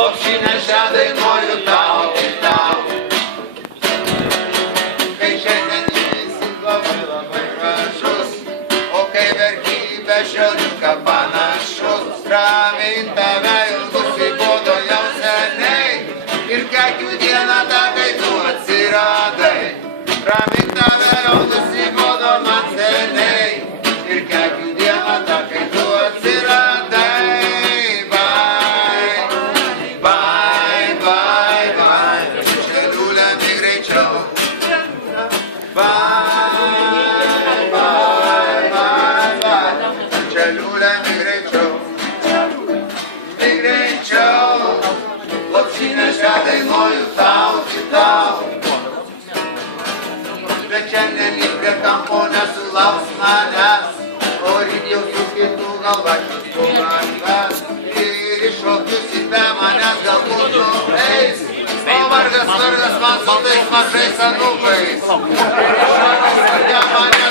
lopšinę šią dainuoju tau ir tau. Kai šiandien visi labai gražus, o kai verkybė šiauliuką panašus, ramint tave jau nusibodo jau seniai, ir kekių dieną tą, kai tu atsiradai. Ramint tave jau nusibodo man seniai, ir kekių dieną tą, kai tu atsiradai. Bye, bye, bye, bye, čia liūlėmi greičiau. Bye, bye, bye, bye, čia liūlėmi greičiau. Greičiau, lopšinę šią dainuoju tau ir tau. Bet šiandien jis prie kampo nesulauks manęs, o ryt jau su kitų galva šis pulangas. Ir iššokiusi be manęs galbūt nueis, o vargas man su tais mažais anūkais. Ir iššokiusi be manęs